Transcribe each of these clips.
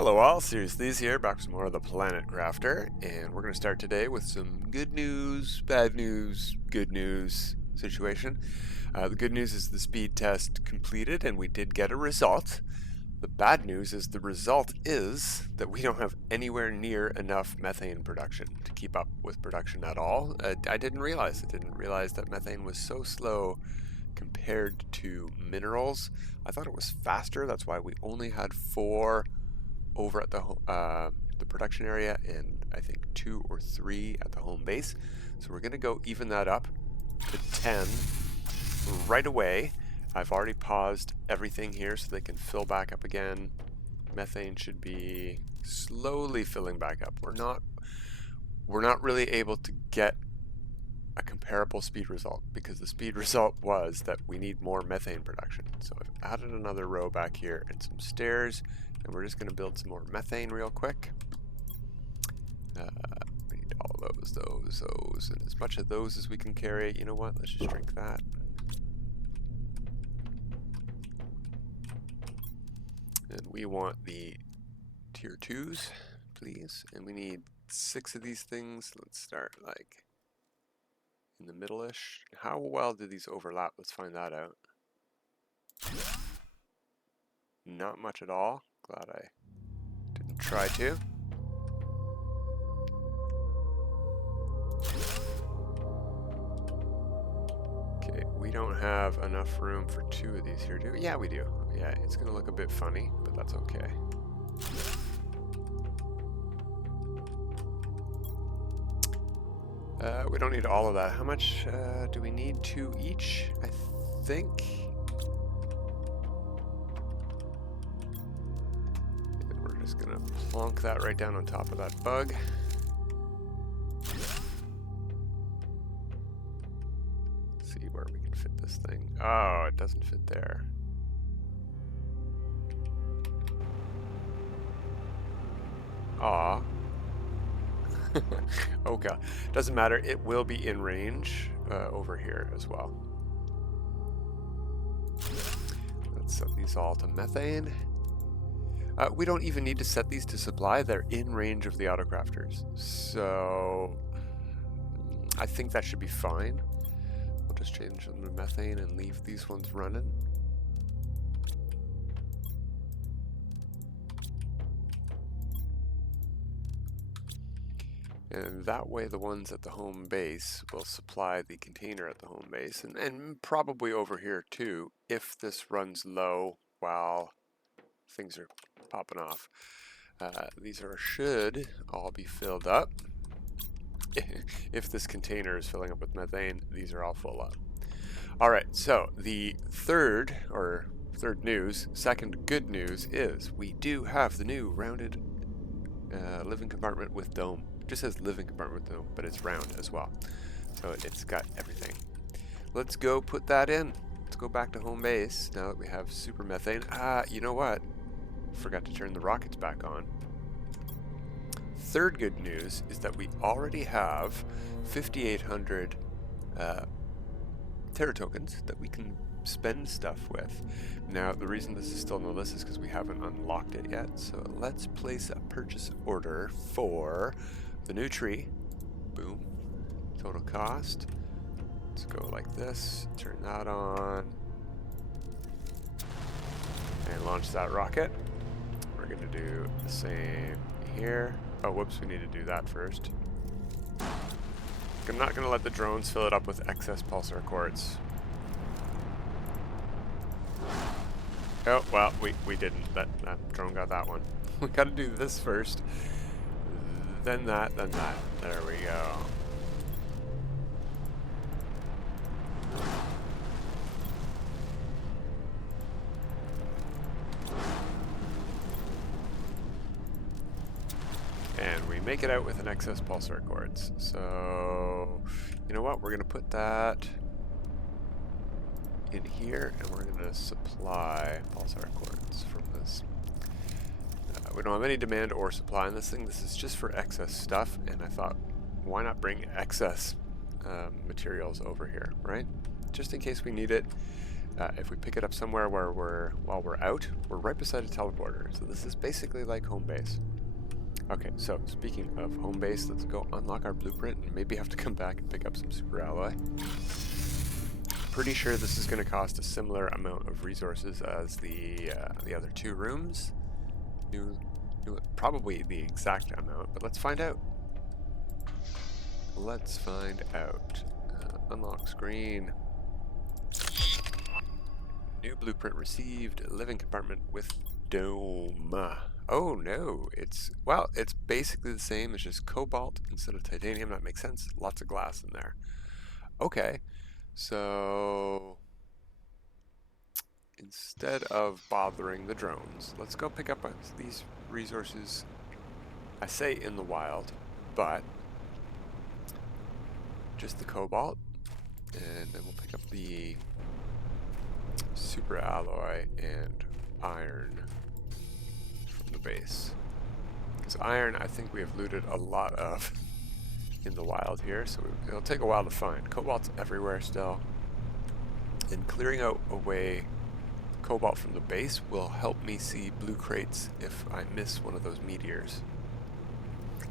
Hello all, Serious These here, back with some more of the Planet Crafter, and we're going to start today with some good news, bad news, good news situation. The good news is the speed test completed and we did get a result. The bad news is the result is that we don't have anywhere near enough methane production to keep up with production at all. I didn't realize that methane was so slow compared to minerals. I thought it was faster, that's why we only had 4 over at the production area and I think 2 or 3 at the home base. So we're going to go even that up to 10 right away. I've already paused everything here so they can fill back up again. Methane should be slowly filling back up. We're not really able to get a comparable speed result because the speed result was that we need more methane production. So I've added another row back here and some stairs, and we're just going to build some more methane real quick. We need all of those, and as much of those as we can carry. You know what? Let's just drink that. And we want the tier 2s, please. And we need 6 of these things. Let's start like in the middle-ish. How well do these overlap? Let's find that out. Not much at all. Glad I didn't try to. Okay, we don't have enough room for 2 of these here, do we? Yeah, we do. Yeah, it's gonna look a bit funny, but that's okay. We don't need all of that. How much do we need? 2 each, I think. And we're just gonna plonk that right down on top of that bug. Let's see where we can fit this thing. Oh, it doesn't fit there. Aw. Okay, doesn't matter. It will be in range over here as well. Let's set these all to methane. We don't even need to set these to supply. They're in range of the autocrafters. So I think that should be fine. We'll just change them to methane and leave these ones running. And that way the ones at the home base will supply the container at the home base, and probably over here too, if this runs low while things are popping off. These should all be filled up. If this container is filling up with methane, these are all full up. Alright, so the second good news is we do have the new rounded living compartment with dome. It just says living compartment though, but it's round as well. So it's got everything. Let's go put that in. Let's go back to home base now that we have super methane. You know what? Forgot to turn the rockets back on. Third good news is that we already have 5,800 Terra Tokens that we can spend stuff with. Now, the reason this is still on the list is because we haven't unlocked it yet. So let's place a purchase order for the new tree. Boom. Total cost. Let's go like this. Turn that on. And launch that rocket. We're going to do the same here. Oh, whoops, we need to do that first. I'm not going to let the drones fill it up with excess pulsar quartz. Oh, well, we didn't. That drone got that one. We got to do this first. Then that, then that. There we go. And we make it out with an excess pulsar quartz. So, you know what? We're going to put that in here, and we're going to supply pulsar quartz from this. We don't have any demand or supply in this thing. This is just for excess stuff, and I thought, why not bring excess materials over here, right? Just in case we need it. If we pick it up somewhere where while we're out, we're right beside a teleporter. So this is basically like home base. Okay, so speaking of home base, let's go unlock our blueprint and maybe have to come back and pick up some super alloy. Pretty sure this is going to cost a similar amount of resources as the other two rooms. Probably the exact amount, but let's find out. Let's find out. Unlock screen. New blueprint received. Living compartment with dome. Oh no, it's basically the same. It's just cobalt instead of titanium. That makes sense. Lots of glass in there. Okay, so instead of bothering the drones, let's go pick up these resources. I say in the wild, but just the cobalt, and then we'll pick up the super alloy and iron from the base. Because iron, I think we have looted a lot of in the wild here, so it'll take a while to find. Cobalt's everywhere still, and clearing out away cobalt from the base will help me see blue crates if I miss one of those meteors.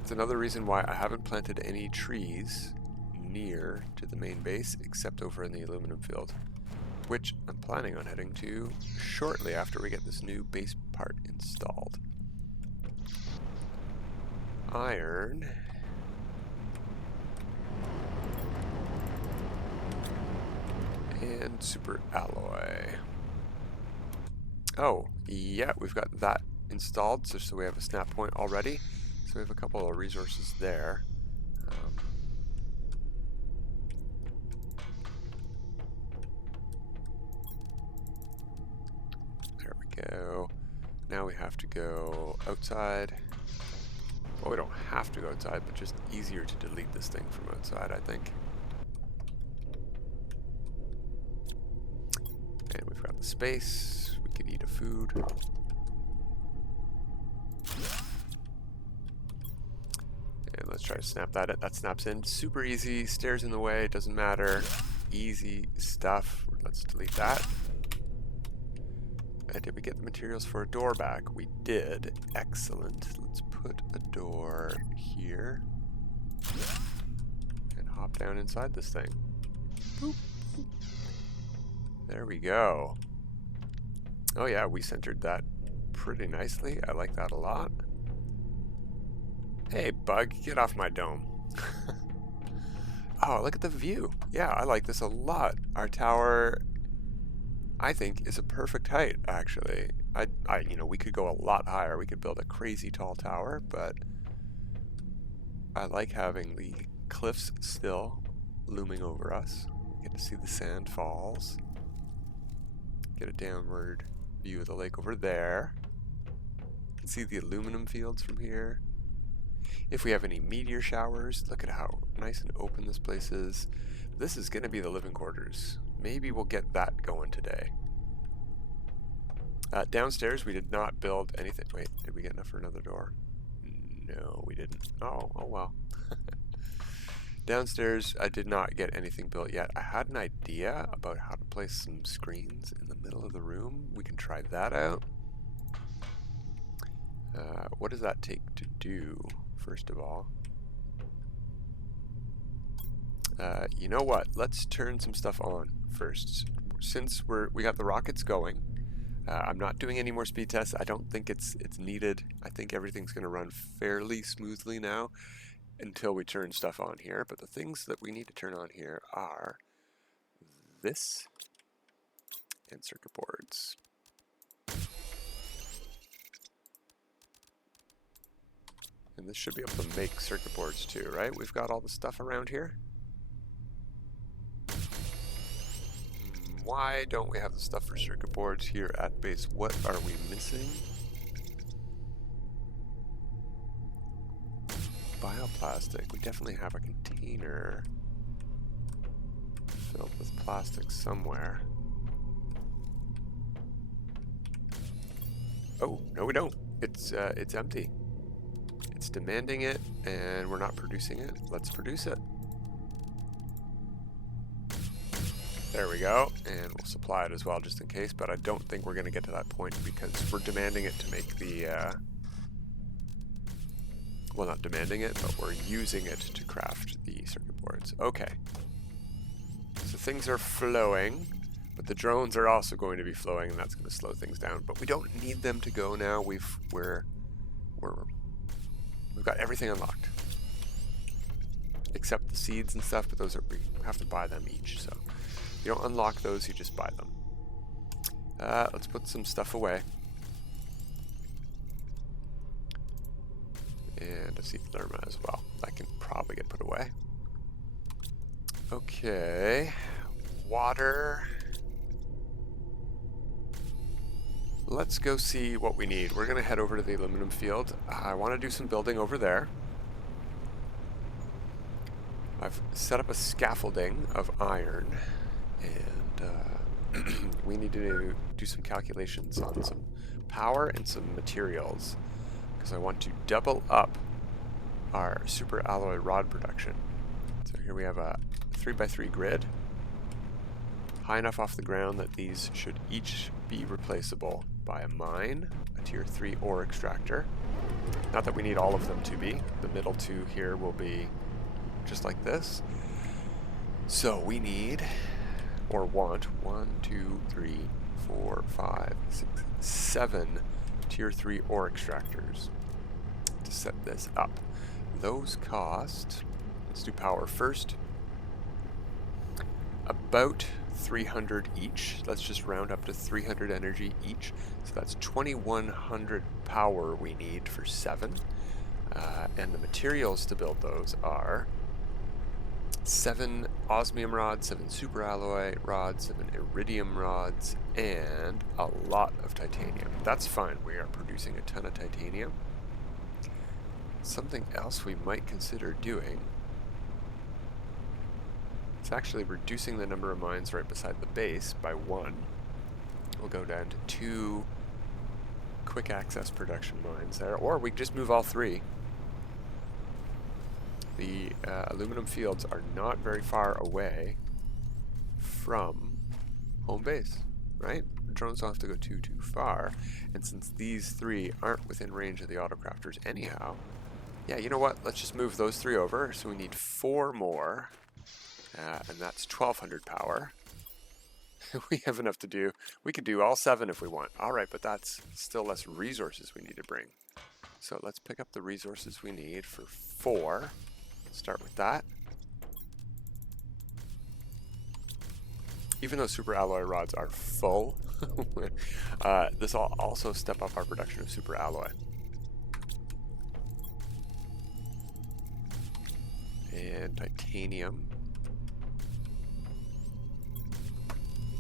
It's another reason why I haven't planted any trees near to the main base except over in the aluminum field, which I'm planning on heading to shortly after we get this new base part installed. Iron. And super alloy. Oh, yeah, we've got that installed, so we have a snap point already. So we have a couple of resources there. There we go. Now we have to go outside. Well, we don't have to go outside, but just easier to delete this thing from outside, I think. And we've got the space. We could eat a food. And let's try to snap that in. That snaps in. Super easy. Stairs in the way. Doesn't matter. Easy stuff. Let's delete that. Did we get the materials for a door back? We did. Excellent. Let's put a door here. And hop down inside this thing. Boop. There we go. Oh yeah, we centered that pretty nicely. I like that a lot. Hey, bug, get off my dome. Oh, look at the view. Yeah, I like this a lot. Our tower, I think, is a perfect height, actually. We could go a lot higher. We could build a crazy tall tower, but I like having the cliffs still looming over us. We get to see the sand falls. Get a downward view of the lake over there. You can see the aluminum fields from here. If we have any meteor showers, look at how nice and open this place is. This is going to be the living quarters. Maybe we'll get that going today. Downstairs, we did not build anything. Wait, did we get enough for another door? No, we didn't. Oh well. Downstairs, I did not get anything built yet. I had an idea about how to place some screens in the middle of the room. We can try that out. What does that take to do, first of all? You know what? Let's turn some stuff on first. Since we got the rockets going, I'm not doing any more speed tests. I don't think it's needed. I think everything's going to run fairly smoothly now until we turn stuff on here. But the things that we need to turn on here are this and circuit boards. And this should be able to make circuit boards too, right? We've got all the stuff around here. Why don't we have the stuff for circuit boards here at base? What are we missing? Bioplastic. We definitely have a container filled with plastic somewhere. Oh, no we don't. It's empty. It's demanding it, and we're not producing it. Let's produce it. There we go, and we'll supply it as well just in case, but I don't think we're going to get to that point because we're demanding it to make the, well, not demanding it, but we're using it to craft the circuit boards. Okay, so things are flowing, but the drones are also going to be flowing, and that's going to slow things down, but we don't need them to go now. We've got everything unlocked. Except the seeds and stuff, but those are, we have to buy them each, so you don't unlock those, you just buy them. Let's put some stuff away. And a seed therma as well. That can probably get put away. Okay, water. Let's go see what we need. We're gonna head over to the aluminum field. I want to do some building over there. I've set up a scaffolding of iron, and we need to do some calculations on some power and some materials, because I want to double up our super alloy rod production. So here we have a 3x3 grid, high enough off the ground that these should each be replaceable by a mine, a tier 3 ore extractor. Not that we need all of them to be. The middle two here will be just like this. So we need, or want, 1, 2, 3, 4, 5, 6, 7 tier 3 ore extractors to set this up. Those cost, let's do power first, about 300 each. Let's just round up to 300 energy each. So that's 2100 power we need for 7. And the materials to build those are 7 osmium rods, 7 superalloy rods, 7 iridium rods, and a lot of titanium. That's fine. We are producing a ton of titanium. Something else we might consider doing is actually reducing the number of mines right beside the base by 1. We'll go down to 2 quick access production mines there, or we can just move all 3. The aluminum fields are not very far away from home base, right? The drones don't have to go too far, and since these 3 aren't within range of the autocrafters anyhow, yeah, you know what? Let's just move those 3 over. So we need 4 more, and that's 1200 power. We have enough to do. We could do all 7 if we want. All right, but that's still less resources we need to bring. So let's pick up the resources we need for 4. Start with that. Even though super alloy rods are full, this will also step up our production of super alloy. And titanium.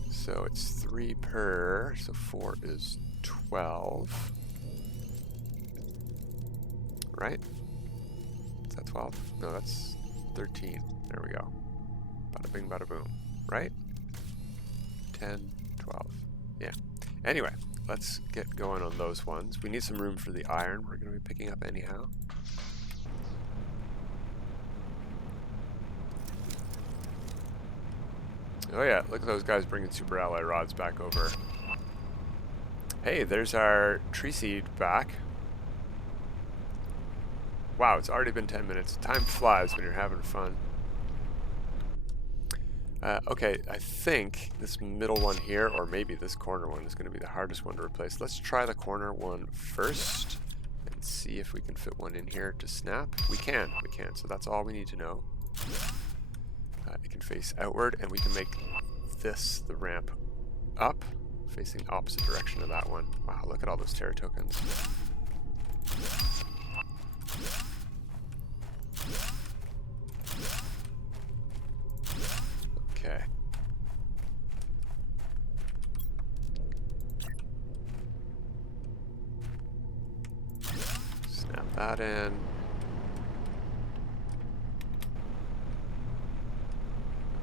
So it's 3 per, so 4 is 12. Right? Is that 12? No, that's 13. There we go. Bada bing, bada boom. Right? 10, 12. Yeah. Anyway, let's get going on those ones. We need some room for the iron we're going to be picking up anyhow. Oh yeah, look at those guys bringing super alloy rods back over. Hey, there's our tree seed back. Wow, it's already been 10 minutes. Time flies when you're having fun. Okay, I think this middle one here, or maybe this corner one, is going to be the hardest one to replace. Let's try the corner one first and see if we can fit one in here to snap. We can, so that's all we need to know. It can face outward, and we can make this the ramp up, facing the opposite direction of that one. Wow, look at all those Terra Tokens. Okay. Snap that in.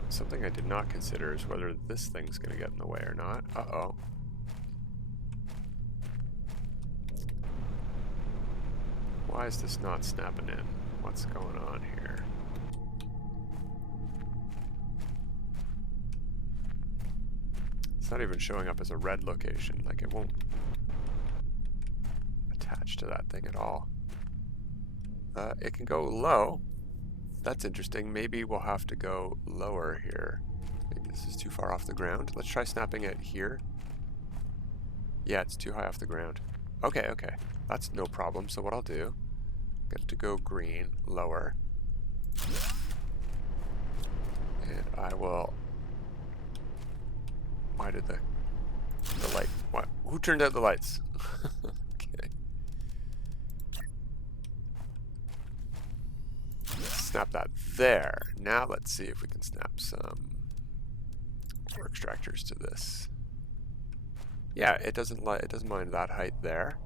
Something I did not consider is whether this thing's going to get in the way or not. Uh-oh. Why is this not snapping in? What's going on here? It's not even showing up as a red location. Like, it won't attach to that thing at all. It can go low. That's interesting. Maybe we'll have to go lower here. Maybe this is too far off the ground. Let's try snapping it here. Yeah, it's too high off the ground. Okay, okay. That's no problem. So what I'll do, get to go green, lower. And I will... Why did the light... What? Who turned out the lights? Okay. Snap that there. Now let's see if we can snap some more extractors to this. Yeah, it doesn't mind that height there.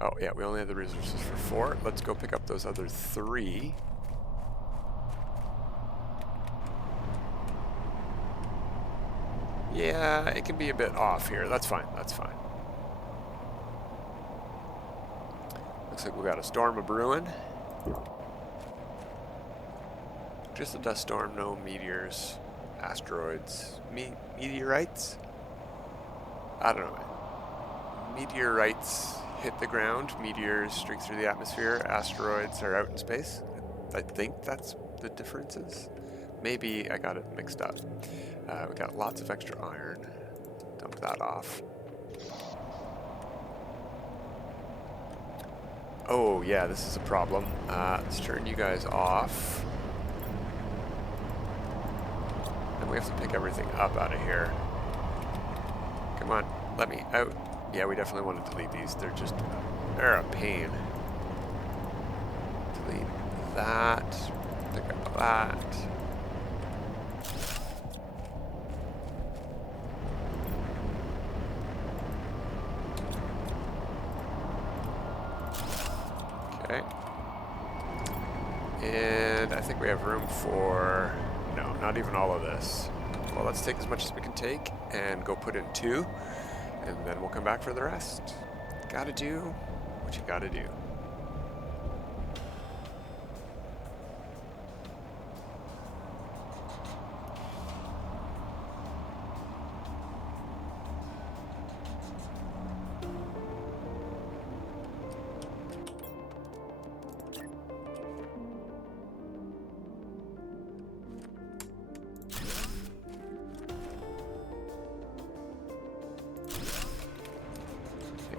Oh yeah, we only have the resources for 4. Let's go pick up those other 3. Yeah, it can be a bit off here. That's fine. That's fine. Looks like we got a storm a-brewing. Just a dust storm, no meteors, asteroids, meteorites? I don't know. Meteorites hit the ground, meteors streak through the atmosphere, asteroids are out in space. I think that's the differences. Maybe I got it mixed up. We got lots of extra iron. Dump that off. Oh yeah, this is a problem. Let's turn you guys off. And we have to pick everything up out of here. Come on, let me out. Yeah, we definitely want to delete these. They're a pain. Delete that. Pick up that. Okay. And I think we have room for... No, not even all of this. Well, let's take as much as we can take and go put in 2. And then we'll come back for the rest. Gotta do what you gotta do.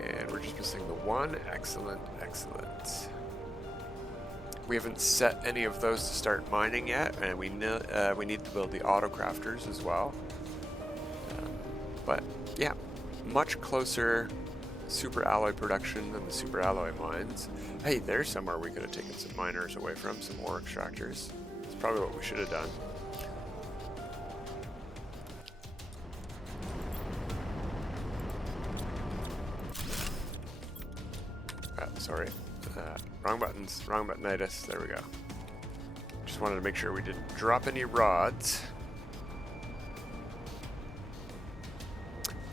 And we're just missing the 1. Excellent, excellent. We haven't set any of those to start mining yet, and we need to build the auto crafters as well. But yeah, much closer super alloy production than the super alloy mines. Hey, there's somewhere we could have taken some miners away from, some ore extractors. That's probably what we should have done. Sorry. Wrong buttons. Wrong buttonitis. There we go. Just wanted to make sure we didn't drop any rods.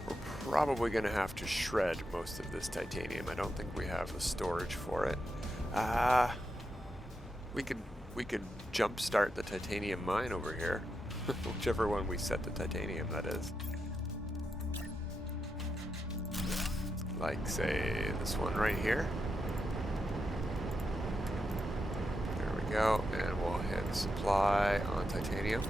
We're probably going to have to shred most of this titanium. I don't think we have the storage for it. We could jumpstart the titanium mine over here. Whichever one we set the titanium, that is. Like, say, this one right here. Go, and we'll hit supply on titanium.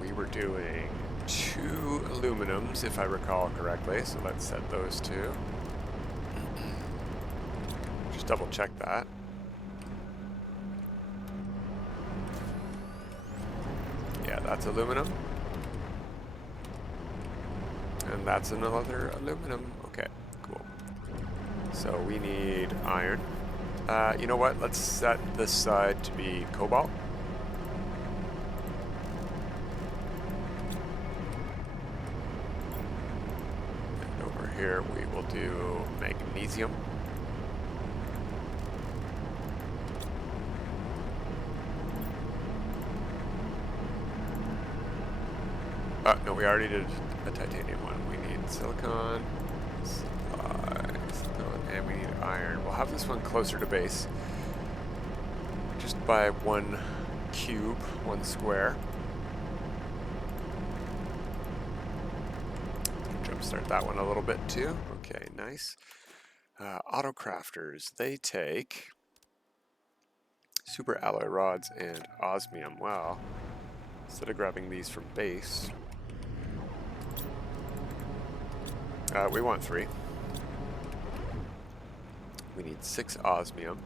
We were doing 2 aluminums, if I recall correctly, so let's set those 2. Just double check that. Yeah, that's aluminum. And that's another aluminum. Okay, cool. So we need iron. You know what? Let's set this side to be cobalt. And over here we will do magnesium. No, we already did a titanium one. We need silicon, supply, silicon, and we need iron. We'll have this one closer to base, just by 1 cube, 1 square. Jumpstart that one a little bit too. Okay, nice. Auto crafters, they take super alloy rods and osmium. Wow. Instead of grabbing these from base, we want 3. We need 6 osmium.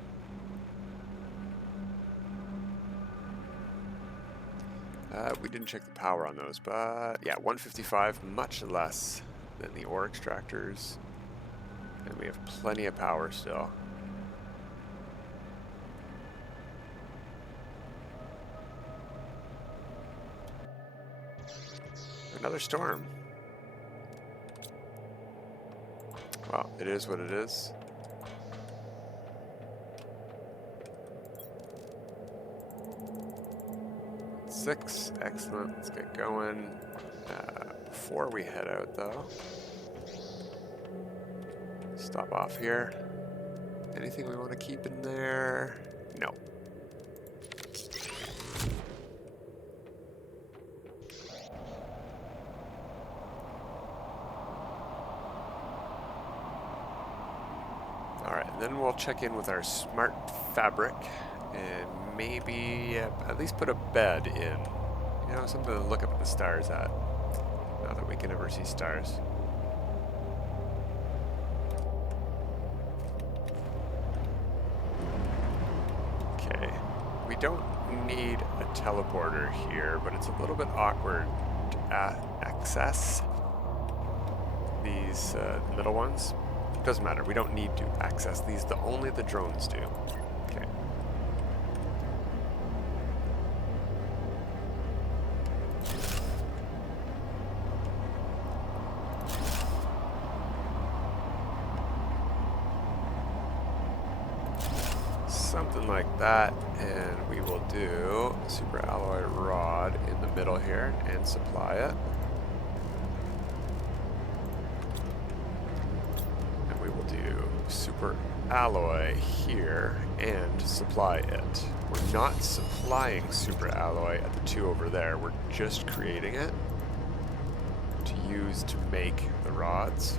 We didn't check the power on those, but yeah, 155, much less than the ore extractors. And we have plenty of power still. Another storm. Well, it is what it is. Six, excellent. Let's get going. Before we head out, though, stop off here. Anything we want to keep in there? No. Alright, then we'll check in with our smart fabric and maybe at least put a bed in. You know, something to look up at the stars at. Now that we can ever see stars. Okay, we don't need a teleporter here, but it's a little bit awkward to access these middle ones. Doesn't matter, we don't need to access these, only the drones do. Okay. Something like that, and we will do super alloy rod in the middle here and supply it. Super alloy here and supply it. We're not supplying super alloy at the 2 over there. We're just creating it to use to make the rods.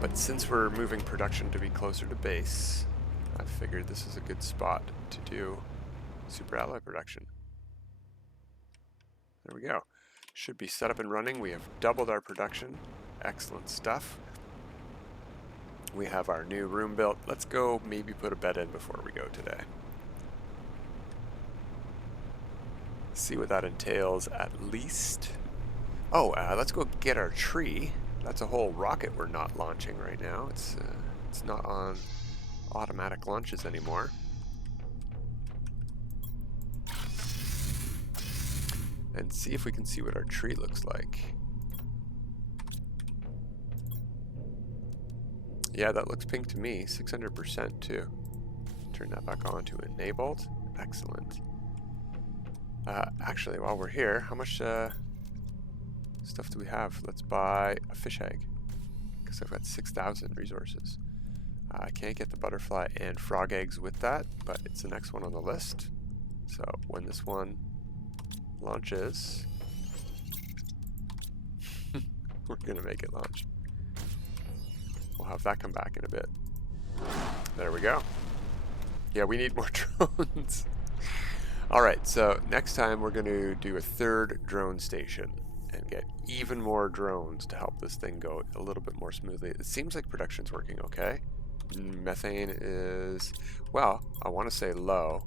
But since we're moving production to be closer to base, I figured this is a good spot to do super alloy production. There we go. Should be set up and running. We have doubled our production. Excellent stuff. We have our new room built. Let's go maybe put a bed in before we go today. See what that entails at least. Oh, let's go get our tree. That's a whole rocket we're not launching right now. It's not on automatic launches anymore. And see if we can see what our tree looks like. Yeah, that looks pink to me. 600% too. Turn that back on to enabled. Excellent. Actually, while we're here, how much stuff do we have? Let's buy a fish egg, because I've got 6,000 resources. I can't get the butterfly and frog eggs with that, but it's the next one on the list. So when this one launches, we're gonna make it launch. We'll have that come back in a bit. There we go. Yeah, we need more drones. Alright, so next time we're gonna do a 3rd drone station and get even more drones to help this thing go a little bit more smoothly. It seems like production's working okay. Methane is, well, I want to say low.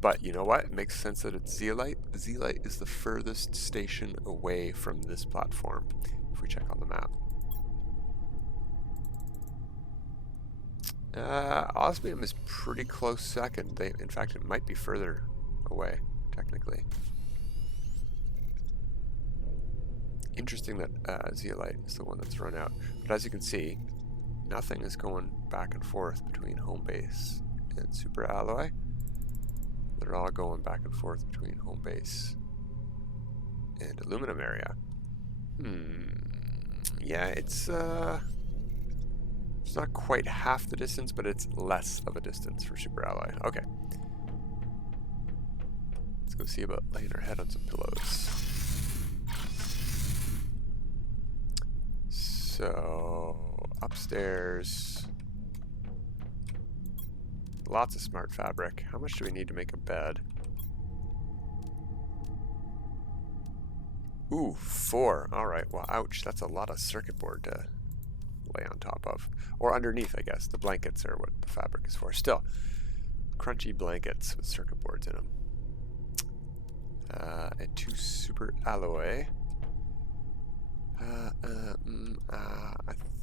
But you know what? It makes sense that it's zeolite. Zeolite is the furthest station away from this platform, if we check on the map. Osmium is pretty close second. In fact, it might be further away, technically. Interesting that zeolite is the one that's run out. But as you can see, nothing is going back and forth between home base and super alloy. The they're all going back and forth between home base and aluminum area. Yeah, it's not quite half the distance, but it's less of a distance for super alloy. Okay. Let's go see about laying our head on some pillows. So, upstairs, lots of smart fabric. How much do we need to make a bed? Ooh, 4. Alright, well, ouch. That's a lot of circuit board to lay on top of. Or underneath, I guess. The blankets are what the fabric is for. Still, crunchy blankets with circuit boards in them. And 2 super alloy. I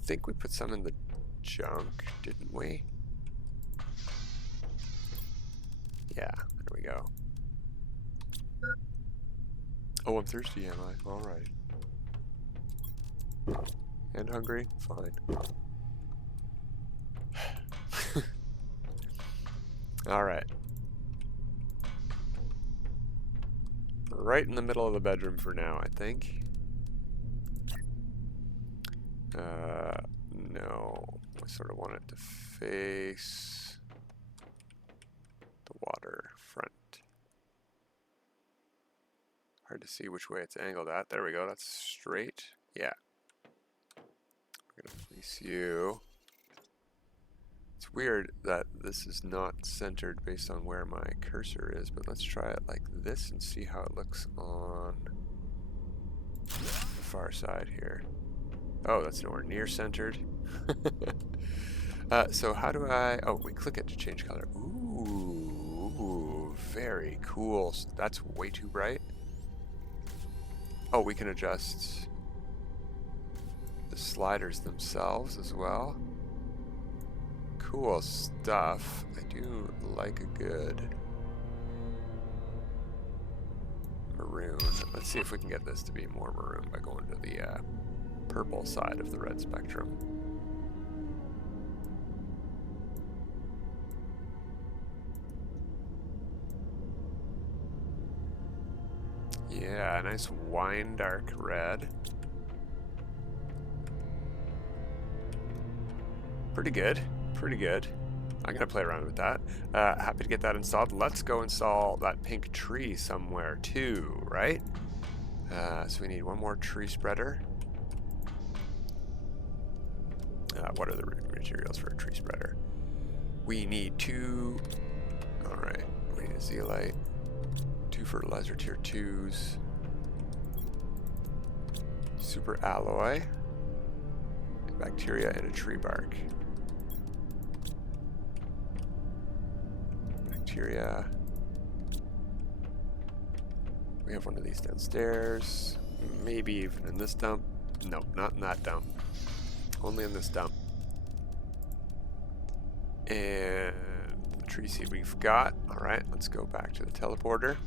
think we put some in the junk, didn't we? Yeah, there we go. Oh, I'm thirsty, am I? Alright. And hungry? Fine. Alright. Right in the middle of the bedroom for now, I think. No. I sort of want it to face the water front. Hard to see which way it's angled at. There we go. That's straight. Yeah. We're going to place you. It's weird that this is not centered based on where my cursor is, but let's try it like this and see how it looks on the far side here. Oh, that's nowhere near centered. So how do I... Oh, we click it to change color. Ooh, very cool. That's way too bright. Oh, we can adjust the sliders themselves as well. Cool stuff. I do like a good maroon. Let's see if we can get this to be more maroon by going to the purple side of the red spectrum. Yeah, nice wine dark red. Pretty good, pretty good. I'm gonna play around with that. Happy to get that installed. Let's go install that pink tree somewhere too, right? So we need one more tree spreader. What are the materials for a tree spreader? We need 2. Alright, we need a zeolite. 2 fertilizer tier 2s. Super alloy. Bacteria and a tree bark. Bacteria. We have one of these downstairs. Maybe even in this dump. No, not in that dump. Only in this dump. And the tree seed we've got. Alright, let's go back to the teleporter.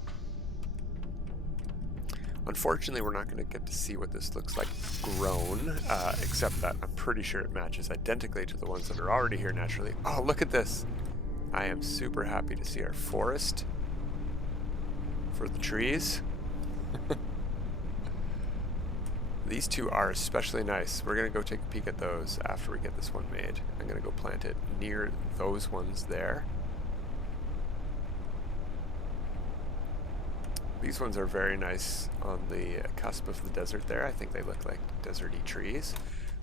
Unfortunately, we're not going to get to see what this looks like grown, except that I'm pretty sure it matches identically to the ones that are already here naturally. Oh, look at this! I am super happy to see our forest for the trees. These 2 are especially nice. We're going to go take a peek at those after we get this one made. I'm going to go plant it near those ones there. These ones are very nice on the cusp of the desert there. I think they look like deserty trees.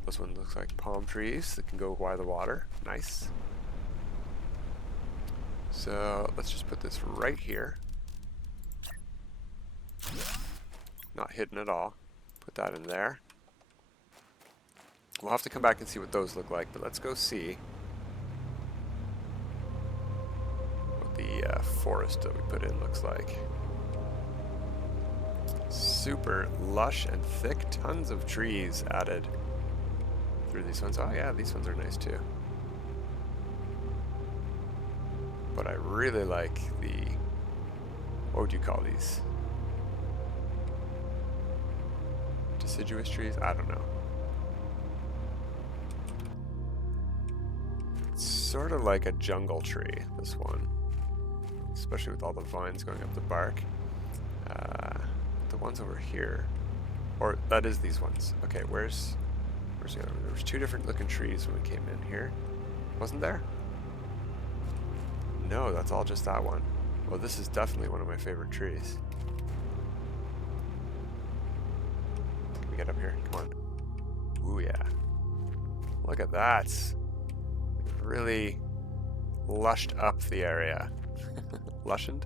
This one looks like palm trees that can go by the water. Nice. So let's just put this right here. Not hidden at all. Put that in there. We'll have to come back and see what those look like, but let's go see what the forest that we put in looks like. Super lush and thick, tons of trees added through these ones. Oh yeah, these ones are nice too. But I really like the, what would you call these? Deciduous trees? I don't know. It's sort of like a jungle tree, this one. especially with all the vines going up the bark. The ones over here, or that is these ones. Okay, where's the other one? There was two different looking trees when we came in here. Wasn't there? No, that's all just that one. Well, this is definitely one of my favorite trees. Can we get up here? Come on. Ooh, yeah. Look at that. We've really lushed up the area. Lushened?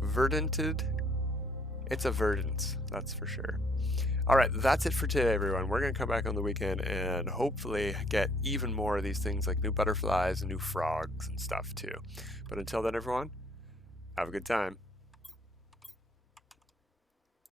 Verdanted? It's a verdant, that's for sure. Alright, that's it for today, everyone. We're going to come back on the weekend and hopefully get even more of these things like new butterflies and new frogs and stuff too. But until then, everyone, have a good time.